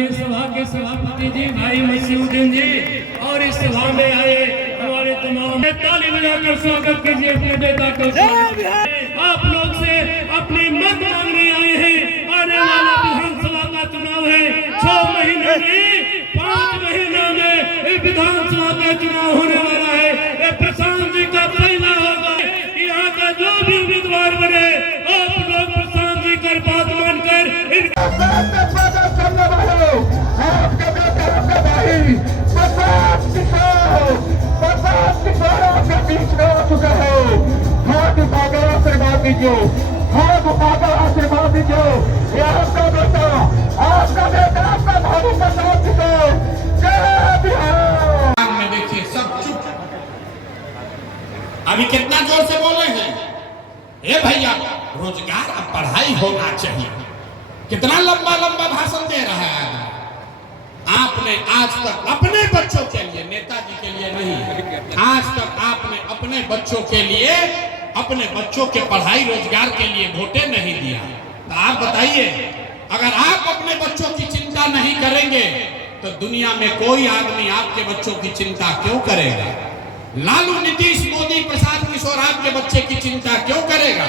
माननीय सभा के सभापति जी भाई मसीउद्दीन जी और इस सभा में आए हमारे तमाम ताली बजाकर स्वागत कीजिए अपने नेता का। आप लोग से अपनी मत मांगने आए हैं। आने वाला विधानसभा का चुनाव है, 6 महीने में 5 महीने में विधानसभा का चुनाव होने वाला है। प्रशांत जी का पहला होगा। यहाँ का जो भी उम्मीदवार बने आप लोग प्रशांत जी कर बात मानकर आशीर्वाद दीजिए। ये आपका बेटा, आपका बेटा, आपका भावी प्रसाद किशोर। जय बिहार। में देखिए सब चुप। अभी कितना जोर से बोले हैं ए भैया, रोजगार और पढ़ाई होना चाहिए। कितना लंबा लंबा भाषण दे रहा है आदमी। आपने आज तक अपने बच्चों के लिए, नेताजी के लिए नहीं, आज तक आपने अपने बच्चों के लिए, अपने बच्चों के पढ़ाई रोजगार के लिए वोटे नहीं दिया। तो आप बताइए, अगर आप अपने बच्चों की चिंता नहीं करेंगे तो दुनिया में कोई आदमी आपके बच्चों की चिंता क्यों करेगा? लालू, नीतीश, मोदी, प्रशांत किशोर आपके बच्चे की चिंता क्यों करेगा?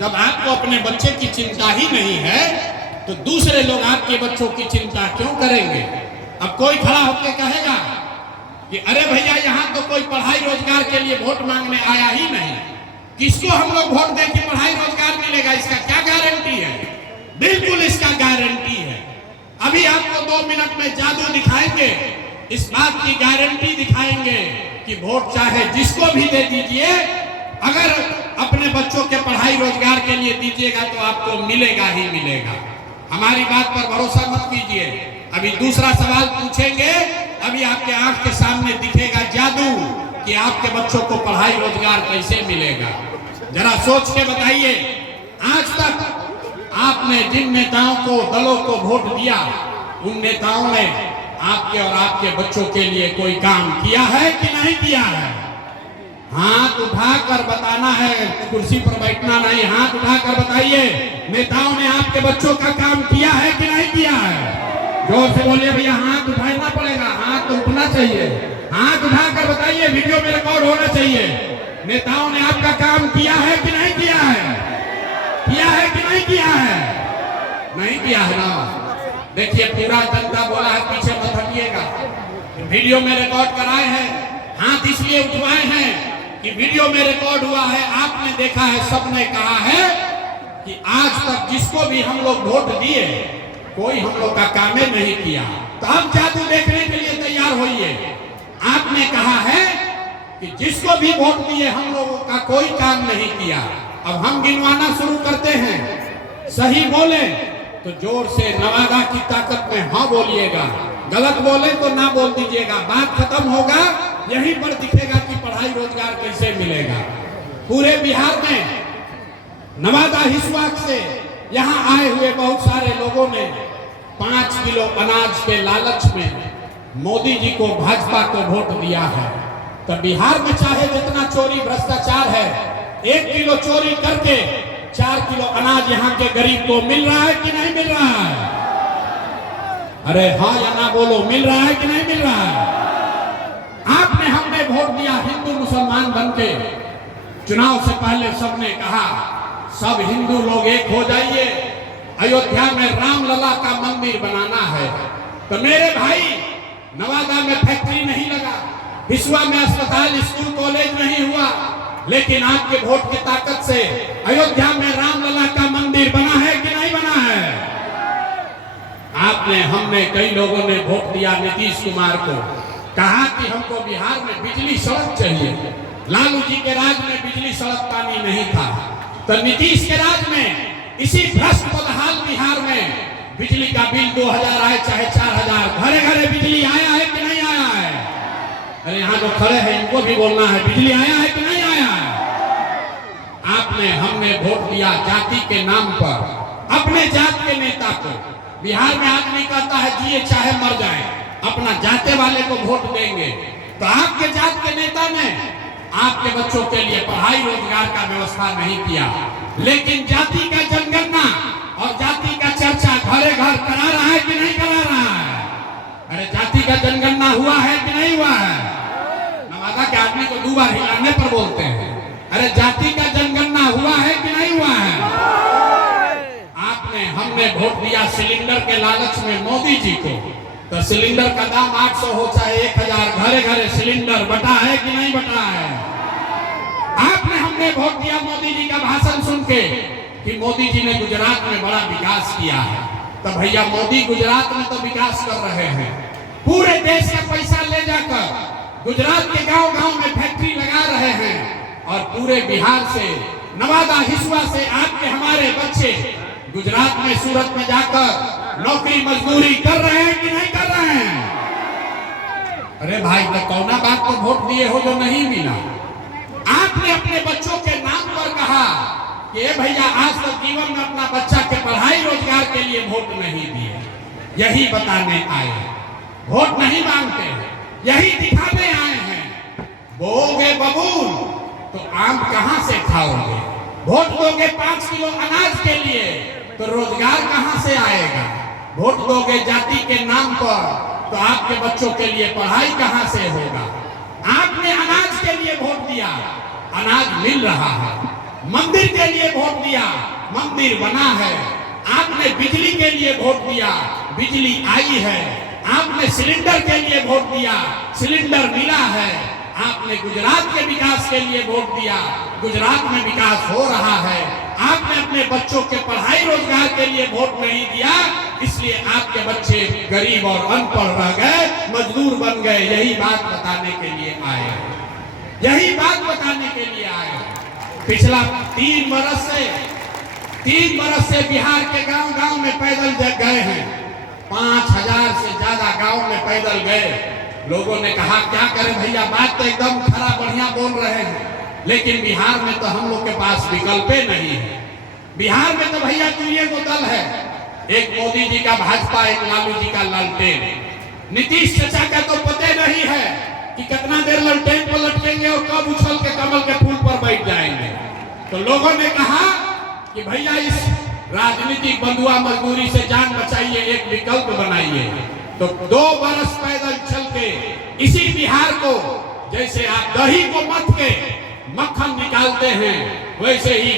जब आपको अपने बच्चे की चिंता ही नहीं है तो दूसरे लोग आपके बच्चों की चिंता क्यों करेंगे? अब कोई खड़ा होकर कहेगा कि अरे भैया यहाँ तो कोई पढ़ाई रोजगार के लिए वोट मांगने आया ही नहीं, किसको हम लोग वोट दें कि पढ़ाई रोजगार मिलेगा? इसका क्या गारंटी है? बिल्कुल इसका गारंटी है। अभी आपको 2 मिनट में जादू दिखाएंगे, इस बात की गारंटी दिखाएंगे कि वोट चाहे जिसको भी दे दीजिए, अगर अपने बच्चों के पढ़ाई रोजगार के लिए दीजिएगा तो आपको मिलेगा ही मिलेगा। हमारी बात पर भरोसा मत कीजिए। अभी दूसरा सवाल पूछेंगे, अभी आपके आंख के सामने दिखेगा जादू कि आपके बच्चों को पढ़ाई रोजगार कैसे मिलेगा। जरा सोच के बताइए, आज तक आपने जिन नेताओं को, दलों को वोट दिया, उन नेताओं ने आपके और आपके बच्चों के लिए कोई काम किया है कि नहीं किया है? हाथ उठाकर बताना है, कुर्सी पर बैठना नहीं, हाथ उठाकर बताइए, नेताओं ने आपके बच्चों का काम किया है कि नहीं किया है? जोर से बोलिए भैया, हाथ उठाना पड़ेगा, हाथ तो उठना चाहिए। हाथ उठाकर बताइए, वीडियो में रिकॉर्ड होना चाहिए। नेताओं ने आपका काम किया है कि नहीं किया है? किया है कि नहीं किया है? नहीं किया है ना। देखिए पूरा जनता बोला है, पीछे मत हटिएगा। वीडियो में रिकॉर्ड कराए हैं, हाथ इसलिए उठवाए हैं कि वीडियो में रिकॉर्ड हुआ है, आपने देखा है, सबने कहा है कि आज तक जिसको भी हम लोग वोट दिए कोई हम लोग का काम नहीं किया। तो अब जादू देखने के लिए तैयार होइए। आपने कहा है कि जिसको भी वोट दिए हम लोगों का कोई काम नहीं किया। अब हम गिनवाना शुरू करते हैं, सही बोले तो जोर से नवादा की ताकत में हाँ बोलिएगा, गलत बोले तो ना बोल दीजिएगा। बात खत्म होगा, यहीं पर दिखेगा कि पढ़ाई रोजगार कैसे मिलेगा। पूरे बिहार में नवादा हिस्वाक से यहाँ आए हुए बहुत सारे लोगों ने 5 किलो अनाज के लालच में मोदी जी को, भाजपा को वोट दिया है। तो बिहार में चाहे जितना चोरी भ्रष्टाचार है, 1 किलो चोरी करके 4 किलो अनाज यहाँ के गरीब को मिल रहा है कि नहीं मिल रहा है? अरे हाँ या ना बोलो, मिल रहा है कि नहीं मिल रहा है? आपने, हमने वोट दिया हिंदू मुसलमान बनके। चुनाव से पहले सबने कहा सब हिंदू लोग एक हो जाइए, अयोध्या में रामलला का मंदिर बनाना है। तो मेरे भाई, नवादा में फैक्ट्री नहीं लगा, हिस्वा में अस्पताल, स्कूल, कॉलेज नहीं हुआ, लेकिन आपके वोट की ताकत से अयोध्या में रामलला का मंदिर बना है कि नहीं बना है? आपने, हमने, कई लोगों ने वोट दिया नीतीश कुमार को, कहा कि हमको बिहार में बिजली सड़क चाहिए। लालू जी के राज में बिजली सड़क पानी नहीं था, तो नीतीश के राज में इसी भ्रष्ट बदहाल बिहार में बिजली का बिल 2000 आए चाहे 4000, घरे घरे बिजली आया है कि नहीं आया है? अरे यहाँ जो खड़े हैं इनको भी बोलना है, बिजली आया है कि नहीं आया है? आपने, हमने वोट दिया जाति के नाम पर, अपने जात के नेता को। बिहार में आदमी कहता है जिए चाहे मर जाए, अपना जाते वाले को वोट देंगे। तो आपके जात के नेता ने आपके बच्चों के लिए पढ़ाई रोजगार का व्यवस्था नहीं किया, लेकिन जाति का जनगणना और जाति का चर्चा घरे घर करा रहा है कि नहीं करा रहा है? का जनगणना हुआ है कि नहीं हुआ है? नवादा के आदमी को 2 बार हिलाने पर बोलते हैं। अरे जाति का जनगणना हुआ है कि नहीं हुआ है? आपने हमने वोट दिया सिलेंडर के लालच में मोदी जी को, तो सिलेंडर का दाम 800 हो चाहे 1000, घरे घरे सिलेंडर बटा है कि नहीं बटा है? आपने हमने वोट दिया मोदी जी का भाषण सुन के कि मोदी जी ने गुजरात में बड़ा विकास किया है। तो भैया मोदी गुजरात में तो विकास कर रहे हैं, पूरे देश का पैसा ले जाकर गुजरात के गांव-गांव में फैक्ट्री लगा रहे हैं, और पूरे बिहार से, नवादा हिसुआ से आपके हमारे बच्चे गुजरात में, सूरत में जाकर नौकरी मजदूरी कर रहे हैं कि नहीं कर रहे हैं? अरे भाई, तो कौना बात को वोट दिए हो जो नहीं मिला? आपने अपने बच्चों के नाम पर कहा कि भैया आज तक जीवन में अपना बच्चा के पढ़ाई रोजगार के लिए वोट नहीं दिए। यही बताने आए, वोट नहीं मांगते, यही दिखाने आए हैं। बोओगे बबूल तो आम कहां से खाओगे? वोट दोगे 5 किलो अनाज के लिए तो रोजगार कहां से आएगा? वोट दोगे जाति के नाम पर तो आपके बच्चों के लिए पढ़ाई कहां से होगा? आपने अनाज के लिए वोट दिया, अनाज मिल रहा है। मंदिर के लिए वोट दिया, मंदिर बना है। आपने बिजली के लिए वोट दिया, बिजली आई है। आपने सिलेंडर के लिए वोट दिया, सिलेंडर मिला है। आपने गुजरात के विकास के लिए वोट दिया, गुजरात में विकास हो रहा है। आपने अपने बच्चों के पढ़ाई रोजगार के लिए वोट नहीं दिया, इसलिए आपके बच्चे गरीब और अनपढ़ रह गए, मजदूर बन गए। यही बात बताने के लिए आए, यही बात बताने के लिए आए। पिछला 3 बरस से बिहार के गांव-गांव में पैदल गए हैं। 5000 से ज्यादा गांव में पैदल गए। लोगों ने कहा क्या करें भैया, बात तो एकदम खरा बढ़िया बोल रहे हैं, लेकिन बिहार में तो हम लोग के पास विकल्प नहीं है। बिहार में तो भैया 2 दल है, एक मोदी जी का भाजपा, एक लालू जी का लालटेन। नीतीश चाचा का तो पता नहीं है कि कितना देर लालटेन पर लटकेंगे और कब उछल के कमल के फूल पर बैठ जाएंगे। तो लोगों ने कहा कि भैया इस राजनीतिक बंधुआ मजदूरी से जान बचाइए, एक विकल्प बनाइए। तो 2 बरस पैदल चल के इसी बिहार को, जैसे आप दही को मथ के मक्खन निकालते हैं, वैसे ही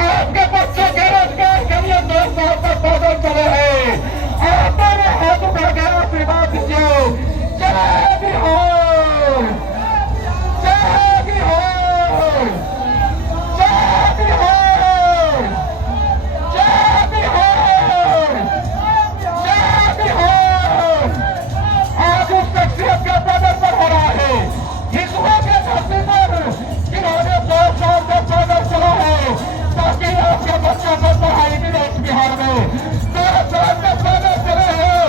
आपके बच्चे के रोजगार के लिए 2 साल तक पैदल चले हैं। आप मेरे हाथ उठा के आशीर्वाद दीजिए। जय बिहार, जय बिहार, जय बिहार, जय बिहार, जय बिहार। आज उस शख्सियत का पैदल पर हो रहा है, हिंदुओं के धरती पर जिन्होंने 2 साल तक पैदल चला है ताकि आपके बच्चों को पढ़ाई मिले। इस बिहार में 2 साल तक पैदल चले हैं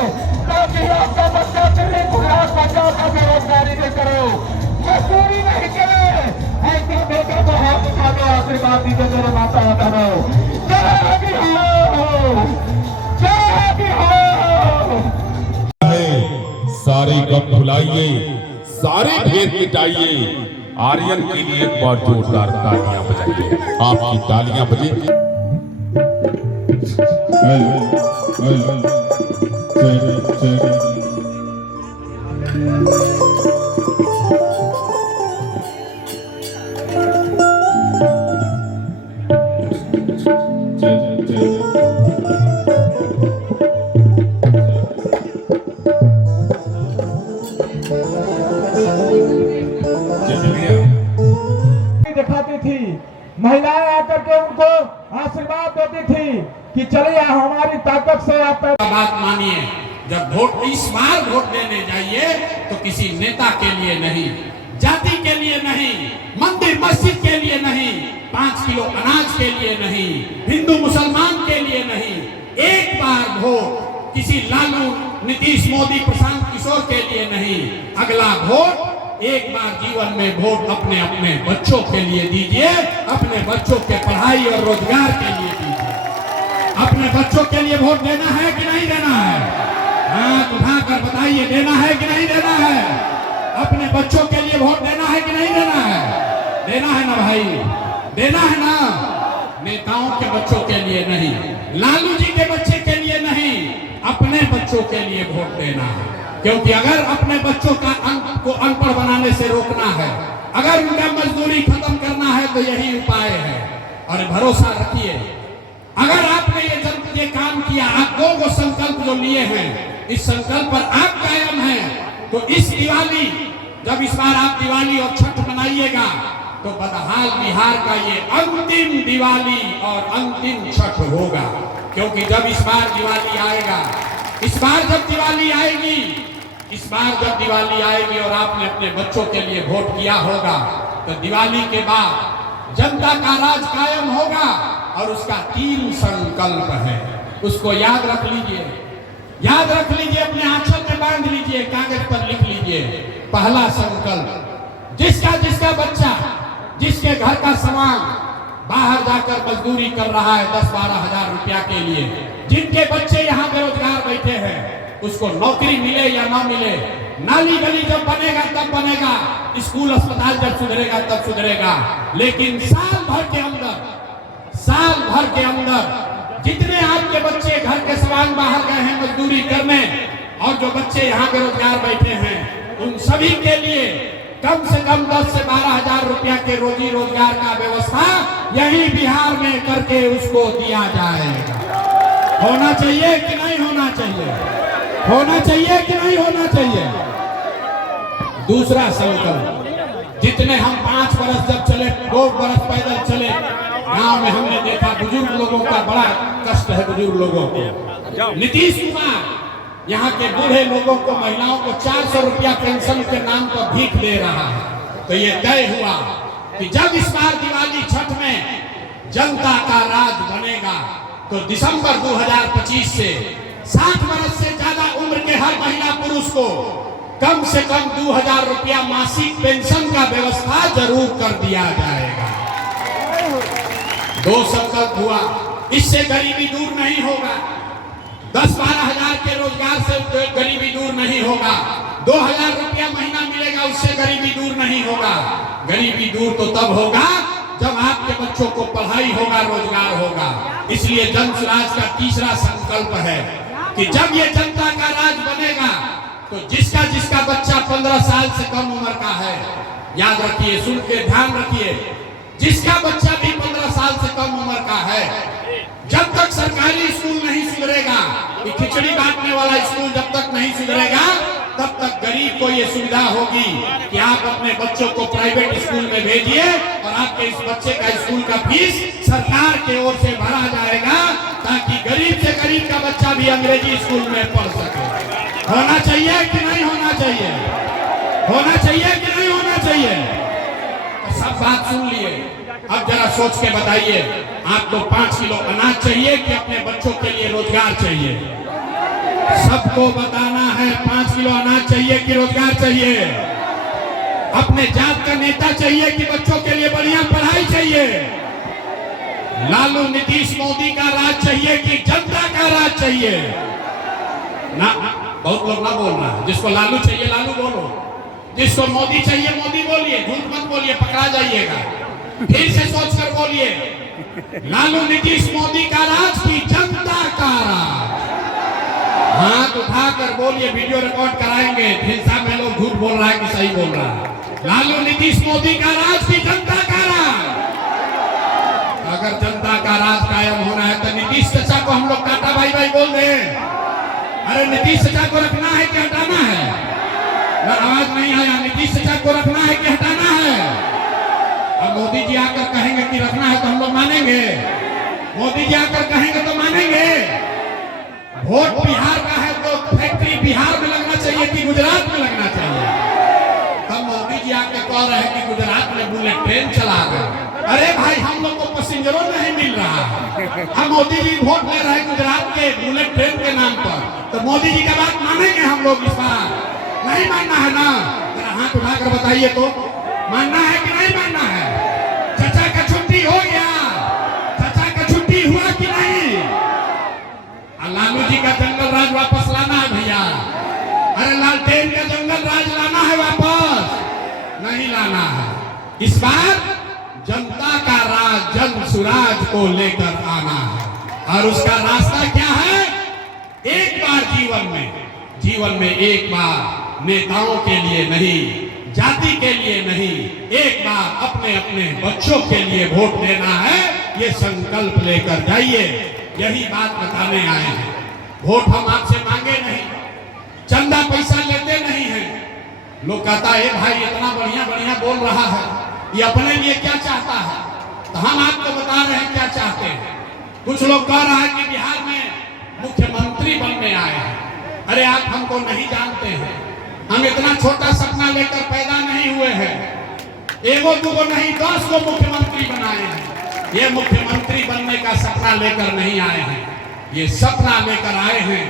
ताकि आपका बच्चा दिल्ली, गुजरात, पंजाब में बेरोजगारी नहीं करे, मजदूरी नहीं करे। ऐसे बेटे को हाथ उठा के आशीर्वाद दीजिए मेरे माता बहनों। जय बिहार, जय बिहार। सारे गम भुलाइए, सारे भेद मिटाइए। आर्यन के लिए एक बार जोरदार तालियां बजाइए। आपकी तालियां बजे। दिखाती थी, महिलाएं आकर के उनको आशीर्वाद देती थी कि चलिए हमारी ताकत से आप बात मानिए। जब वोट इस बार वोट देने जाइए तो किसी नेता के लिए नहीं, जाति के लिए नहीं, मंदिर मस्जिद के लिए नहीं, 5 किलो अनाज के लिए नहीं, हिंदू मुसलमान के लिए नहीं, एक बार वोट किसी लालू, नीतीश, मोदी, प्रशांत किशोर के लिए नहीं, अगला वोट एक बार जीवन में वोट अपने अपने बच्चों के लिए दीजिए, अपने बच्चों के पढ़ाई और रोजगार के लिए दीजिए। अपने बच्चों के लिए वोट देना है कि नहीं देना है? हाथ उठाकर बताइए, देना है कि नहीं देना है? अपने बच्चों के लिए वोट देना है कि नहीं देना है? देना है ना भाई, देना है ना। नेताओं के बच्चों के लिए नहीं, लालू जी के बच्चे के लिए नहीं, अपने बच्चों के लिए वोट देना है। क्योंकि अगर अपने बच्चों को अनपढ़ बनाने से रोकना है, अगर उनका मजदूरी खत्म करना है, तो यही उपाय है। और भरोसा रखिए, अगर आपने ये काम किया, आप दो संकल्प जो लिए हैं, इस संकल्प पर आप कायम हैं, तो इस दिवाली, जब इस बार आप दिवाली और छठ मनाइएगा, तो बदहाल बिहार का ये अंतिम दिवाली और अंतिम छठ होगा। क्योंकि जब इस बार दिवाली आएगा, इस बार जब दिवाली आएगी, इस बार जब दिवाली आएगी और आपने अपने बच्चों के लिए वोट किया होगा, तो दिवाली के बाद जनता का राज कायम होगा। और उसका 3 संकल्प है, उसको याद रख लीजिए, याद रख लीजिए, अपने आंचल में बांध लीजिए, कागज पर लिख लीजिए। पहला संकल्प, जिसका बच्चा, जिसके घर का सामान बाहर जाकर मजदूरी कर रहा है 10-12 हजार रुपया के लिए, जिनके बच्चे यहाँ बेरोजगार बैठे हैं, उसको नौकरी मिले या ना मिले, नाली गली जब बनेगा तब बनेगा, स्कूल अस्पताल जब सुधरेगा तब सुधरेगा, लेकिन साल भर के अंदर जितने आपके बच्चे घर के सामान बाहर गए हैं मजदूरी करने, और जो बच्चे यहाँ बेरोजगार बैठे हैं, उन सभी के लिए कम से कम 10 से 12 हजार रुपया के रोजी रोजगार का व्यवस्था यही बिहार में करके उसको दिया जाएगा। होना चाहिए कि नहीं होना चाहिए? होना चाहिए कि नहीं होना चाहिए? दूसरा संकल्प, जितने हम 5 बरस जब चले, 2 बरस पैदल चले, गांव में हमने देखा बुजुर्ग लोगों का बड़ा कष्ट है। बुजुर्ग लोगों को नीतीश कुमार यहाँ के बूढ़े लोगों को, महिलाओं को 400 रुपया पेंशन के नाम पर भीख दे रहा है। तो ये तय हुआ कि जब इस बार दिवाली छठ में जनता का राज बनेगा, तो दिसंबर 2025 से 60 वर्ष से ज्यादा उम्र के हर महिला पुरुष को कम से कम 2000 रुपया मासिक पेंशन का व्यवस्था जरूर कर दिया जाएगा। 2 संकल्प हुआ, इससे गरीबी दूर नहीं होगा। 10-12 हजार के रोजगार से गरीबी दूर नहीं होगा। 2000 रुपया महीना मिलेगा, उससे गरीबी दूर नहीं होगा। गरीबी दूर तो तब होगा जब आपके बच्चों को पढ़ाई होगा, रोजगार होगा। इसलिए जन स्वराज का तीसरा संकल्प है कि जब ये जनता का राज बनेगा, तो जिसका बच्चा 15 साल से कम उम्र का है, याद रखिए, सुन के ध्यान रखिए, जिसका बच्चा भी 15 साल से कम उम्र का है, जब तक सरकारी स्कूल नहीं सुधरेगा, ये खिचड़ी बांटने वाला स्कूल जब तक नहीं सुधरेगा, तब तक गरीब को ये सुविधा होगी कि आप अपने बच्चों को प्राइवेट स्कूल में भेजिए और आपके इस बच्चे का स्कूल का फीस सरकार की ओर से भरा जाएगा, ताकि गरीब से गरीब का बच्चा भी अंग्रेजी स्कूल में पढ़ सके। होना चाहिए कि नहीं होना चाहिए? होना चाहिए कि नहीं होना चाहिए? तो सब बात सुन लिए, अब जरा सोच के बताइए, आपको 5 किलो अनाज चाहिए कि अपने बच्चों के लिए रोजगार चाहिए? सबको बताना है, 5 किलो अनाज चाहिए कि रोजगार चाहिए? अपने जात का नेता चाहिए कि बच्चों के लिए बढ़िया पढ़ाई चाहिए? लालू, नीतीश, मोदी का राज चाहिए कि जनता का राज चाहिए? ना, बहुत लोग ना बोल रहा है। जिसको लालू चाहिए लालू बोलो, जिसको मोदी चाहिए मोदी बोलिए, झूठ मत बोलिए, पकड़ा जाइएगा। फिर से सोच कर बोलिए, लालू, नीतीश, मोदी का राज की जनता का राज? हाथ उठाकर बोलिए, वीडियो रिकॉर्ड कराएंगे, हिंसा में लोग झूठ बोल रहा है कि सही बोल रहा है। लालू, नीतीश, मोदी का राज की जनता का राज? अगर जनता का राज कायम होना है तो नीतीश चाचा को हम लोग टाटा भाई भाई बोल दें। अरे नीतीश चाचा को रखना है कि हटाना है? आवाज नहीं आया। नीतीश चाचा को रखना है कि हटाना है? अब मोदी जी आकर कहेंगे कि रखना है तो हम लोग मानेंगे? मोदी जी आकर कहेंगे तो मानेंगे? वोट बिहार का है तो चाहिए कि गुजरात में लगना चाहिए? तब मोदी जी आके कह रहे हैं कि गुजरात में बुलेट ट्रेन चला गए। अरे भाई, हम लोग को पैसेंजरों नहीं मिल रहा है। हम मोदी जी वोट ले रहे हैं गुजरात के बुलेट ट्रेन के नाम पर, तो मोदी जी की बात मानेंगे हम लोग इस बार? नहीं मानना है ना? जरा हाथ उठाकर बताइए तो, मानना है कि नहीं मानना है? चाचा का छुट्टी हो गया? चाचा का छुट्टी हुआ कि नहीं? लालू जी का जंगल राज वापस लाना है भैया। अरे लालटेन का जंगल राज लाना है वापस? नहीं लाना है। इस बार जनता का राज, जन सुराज को लेकर आना है। और उसका रास्ता क्या है? एक बार जीवन में एक बार नेताओं के लिए नहीं, जाति के लिए नहीं, एक बार अपने अपने बच्चों के लिए वोट देना है। ये संकल्प लेकर जाइए। यही बात बताने आए हैं। वोट हम आपसे मांगे नहीं, चंदा पैसा लेते नहीं हैं। लोग कहता है भाई इतना बढ़िया बढ़िया बोल रहा है, ये अपने लिए क्या चाहता है? तो हम आपको बता रहे हैं क्या चाहते हैं। कुछ लोग कह रहा है कि बिहार में मुख्यमंत्री बनने आए हैं। अरे आप हमको नहीं जानते हैं। हम इतना छोटा सपना लेकर पैदा नहीं हुए हैं। एगो दूगो नहीं, 10 को मुख्यमंत्री बनाए हैं। ये मुख्यमंत्री बनने का सपना लेकर नहीं आए हैं। ये सपना लेकर आए हैं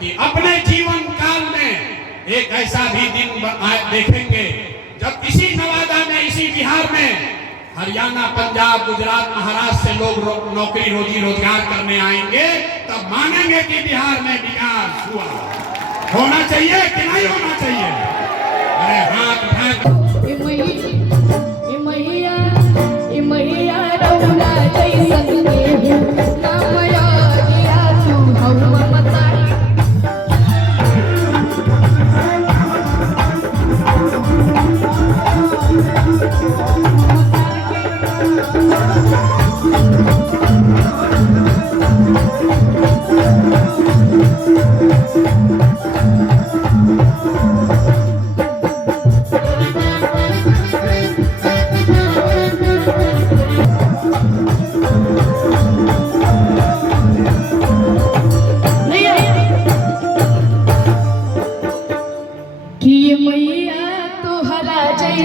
कि अपने जीवन काल में एक ऐसा भी दिन देखेंगे जब इसी नवादा में, इसी बिहार में, हरियाणा, पंजाब, गुजरात, महाराष्ट्र से लोग नौकरी रोजी रोजगार करने आएंगे। तब मानेंगे कि बिहार में विकास हुआ। होना चाहिए कि नहीं होना चाहिए? अरे हाथ उठाए।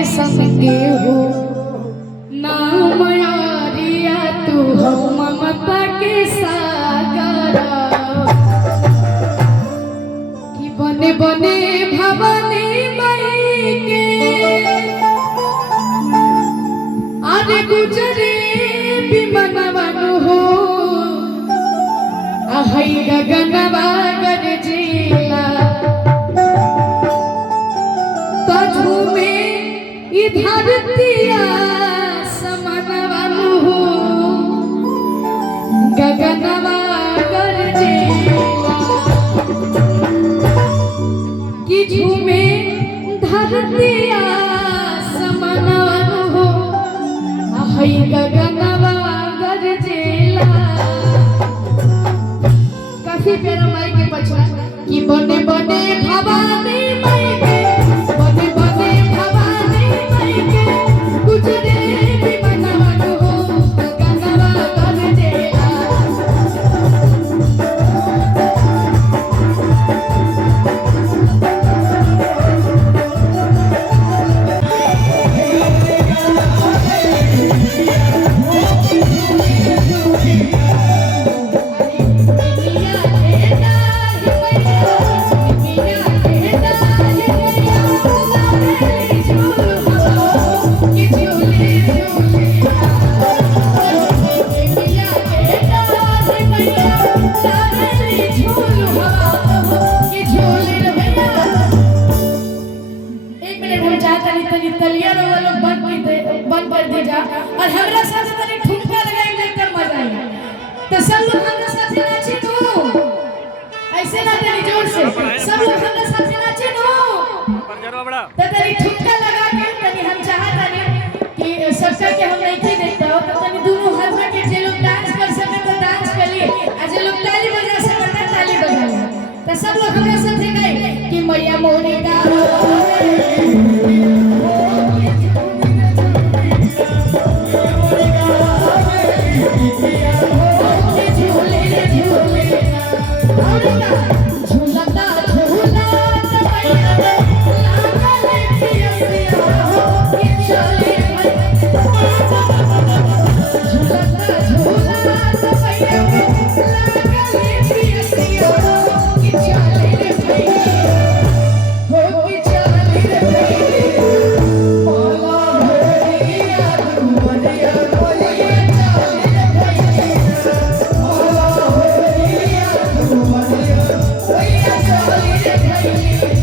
संगे हो नाम यारिया, तू हो ममता के सागरा। कि बने बने भवनी मई के, आरे गुजरे विमनवन हो। आहै गगनवा गरजेला, धरतिया समनवन हो। गगनवा गरजेला, कि झूमे धरतिया समनवन हो। आहै गगनवा गरजेला। काफी प्यारा माई के पछवा कि बने बने भवानी माई के, बने बने भवानी माई के, गुजरे विमनवन हो। गगनवा गरजेला, बंद कर दे जा और हमरा साथ तनी ठुमका लगाई लेकर मजा आई। तो सब लोग हमरा साथ नाची तू, ऐसे ना तनी जोर से सब लोग हमरा साथ नाची नो। तो तनी ठुमका लगा के तनी हम चाहत तनी कि सबसे के हम नहीं थी देखता हो, तो तनी दोनों हाथ में के जे लोग डांस कर सके तो डांस करिए, और जे लोग ताली बजा सके तो ताली बजाइए। तो सब लोग हमरा साथ गाए कि मैया मोरी का झूलता झूला मैया भैया